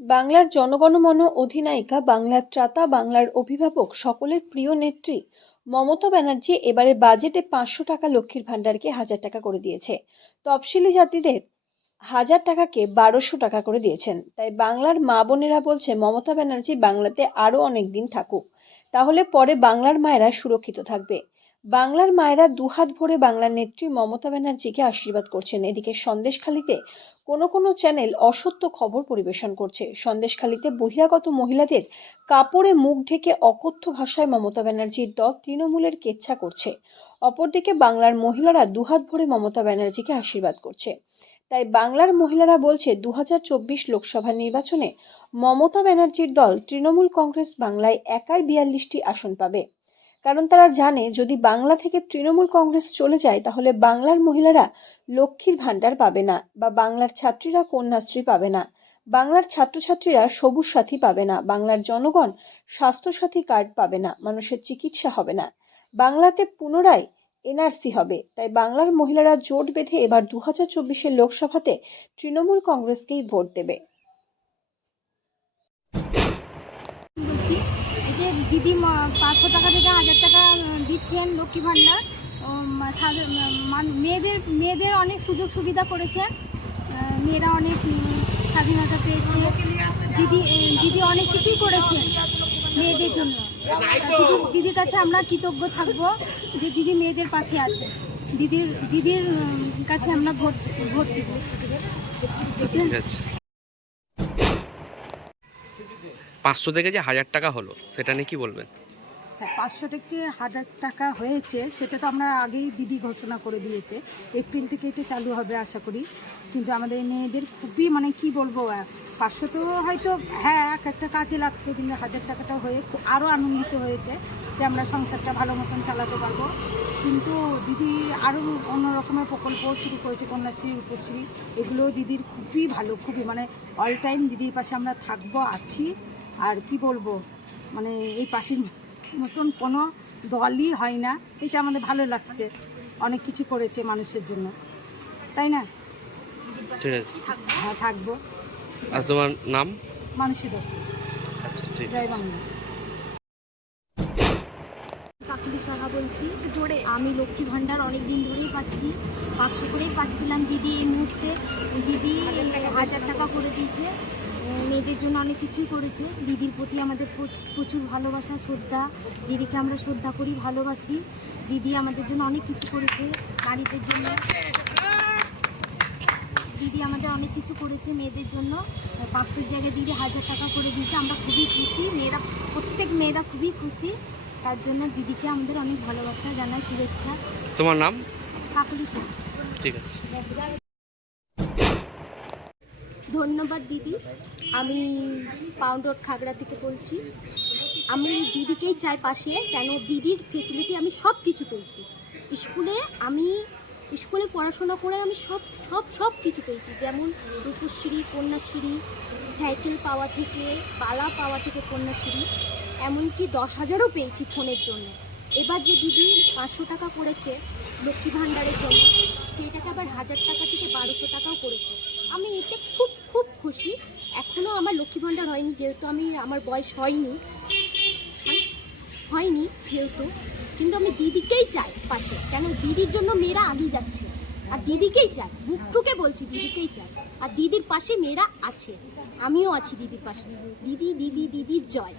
বাংলার জনগণমন অধিনায়িকা, বাংলার ত্রাতা, বাংলার অভিভাবক, সকলের প্রিয় নেত্রী মমতা ব্যানার্জি এবারে বাজেটে 500 টাকা লক্ষ্মীর ভাণ্ডারকে 1000 টাকা করে দিয়েছে। তফসিলি জাতিদের 1000 টাকাকে 1200 টাকা করে দিয়েছেন। তাই বাংলার মা বোনেরা বলছে মমতা ব্যানার্জি বাংলাতে আরো অনেক দিন থাকুক, তাহলে পরে বাংলার মায়েরা সুরক্ষিত থাকবে। বাংলার মায়েরা দুহাত ভরে বাংলার নেত্রী মমতা ব্যানার্জিকে আশীর্বাদ করছেন। এদিকে সন্দেশখালীতে কোনো কোনো চ্যানেল অসত্য খবর পরিবেশন করছে। সন্দেশখালীতে বহিরাগত মহিলাদের কাপড়ে মুখ ঢেকে অকথ্য ভাষায় মমতা ব্যানার্জির দল তৃণমূলের কেচ্ছা করছে। অপরদিকে বাংলার মহিলারা দুহাত ভরে মমতা ব্যানার্জিকে আশীর্বাদ করছে। তাই বাংলার মহিলারা বলছে 2024 লোকসভা নির্বাচনে মমতা ব্যানার্জির দল তৃণমূল কংগ্রেস বাংলায় একাই 42টি আসন পাবে। কারণ তারা জানে যদি বাংলা থেকে তৃণমূল কংগ্রেস চলে যায় তাহলে বাংলার মহিলারা লক্ষ্মীর ভাণ্ডার পাবে না, বা বাংলার ছাত্রীরা কন্যাশ্রী পাবে না, বাংলার ছাত্রছাত্রীরা সবুজ সাথী পাবে না, বাংলার জনগণ স্বাস্থ্যসাথী কার্ড পাবে না, মানুষের চিকিৎসা হবে না, বাংলাতে পুনরায় এনআরসি হবে। তাই বাংলার মহিলারা জোট বেঁধে এবার 2024 লোকসভাতে তৃণমূল কংগ্রেসকেই ভোট দেবে। বলছি এই যে দিদি 500 টাকা থেকে 1000 টাকা দিচ্ছেন লক্ষ্মী ভাণ্ডার, মেয়েদের অনেক সুযোগ সুবিধা করেছেন। মেয়েরা অনেক স্বাধীনতা পেয়েছে। দিদি অনেক কিছুই করেছেন মেয়েদের জন্য। দিদির কাছে আমরা কৃতজ্ঞ থাকবো যে দিদি মেয়েদের পাশে আছে। দিদির কাছে আমরা ভোট দিব। 500 থেকে যে 1000 টাকা হলো সেটা নিয়ে কি বলবেন? হ্যাঁ, 500 থেকে 1000 টাকা হয়েছে, সেটা তো আমরা আগেই দিদি ঘোষণা করে দিয়েছে। এপ্রিল থেকে এটা চালু হবে আশা করি। কিন্তু আমাদের মেয়েদের খুবই কি বলবো, 500 তো হয়তো হ্যাঁ একটা কাজে লাগতো, কিন্তু 1000 টাকাটা হয়ে আরও আনন্দিত হয়েছে যে আমরা সংসারটা ভালো মতন চালাতে পারবো। কিন্তু দিদি আরও অন্য রকমের প্রকল্প শুরু করেছে, কন্যাশ্রী, রূপশ্রী, এগুলো দিদির খুবই ভালো, খুবই অল টাইম দিদির পাশে আমরা থাকবো, আছি। আর কি বলবো, এই পার্টির মতন কোনো দলই হয় না। এটা আমাদের ভালো লাগছে, অনেক কিছু করেছে মানুষের জন্য, তাই না? ঠিক আছে, হ্যাঁ থাকবো। আর তোমার নাম? মানসী দত্ত। আচ্ছা, ঠিক আছে। জয় বাংলা। কাকুলি সাহা বলছি। আমি লক্ষ্মী ভাণ্ডার অনেক দিন ধরেই পাচ্ছি, 500 করেই পাচ্ছিলাম। দিদি এই মুহূর্তে 1000 টাকা করে দিয়েছে। মেয়েদের জন্য অনেক কিছুই করেছে। দিদির প্রতি আমাদের প্রচুর ভালোবাসা, শ্রদ্ধা। দিদিকে আমরা শ্রদ্ধা করি, ভালোবাসি। দিদি আমাদের জন্য অনেক কিছু করেছে, নারীদের জন্য। দিদি আমাদের অনেক কিছু করেছে মেয়েদের জন্য। 500 জায়গায় দিদি 1000 টাকা করে দিয়েছে। আমরা খুবই খুশি, প্রত্যেক মেয়েরা খুবই খুশি। তার জন্য দিদিকে আমাদের অনেক ভালোবাসা জানাই, শুভেচ্ছা। তোমার নাম? কাকুলি সাহা। ঠিক আছে। ধন্যবাদ দিদি। আমি পাউন্ড রোড খাগড়া থেকে বলছি। আমি দিদিকেই চাই পাশে, কেন দিদির ফেসিলিটি আমি সব কিছু পেয়েছি। স্কুলে পড়াশোনা করে আমি সব কিছু পেয়েছি, যেমন রূপশ্রী, কন্যাশ্রী, সাইকেল পাওয়া থেকে, বালা পাওয়া থেকে কন্যাশ্রী, এমনকি 10,000ও পেয়েছি ফোনের জন্য। এবার যে দিদি 500 টাকা করেছে লক্ষ্মী ভাণ্ডারের জন্য, সেইটাকে আবার 1000 টাকা থেকে 1200 টাকাও করেছে। আমি এতে খুব খুশি। এখনও আমার লক্ষ্মী ভাণ্ডার হয়নি, যেহেতু আমার বয়স হয়নি যেহেতু। কিন্তু আমি দিদিকেই চাই পাশে, কেন দিদির জন্য মেয়েরা আগিয়ে যাচ্ছে। আর দিদিকেই চাই, মুখ ঠুকে বলছি, দিদিকেই চাই। আর দিদির পাশে মেয়েরা আছে, আমিও আছি দিদির পাশে। দিদির জয়।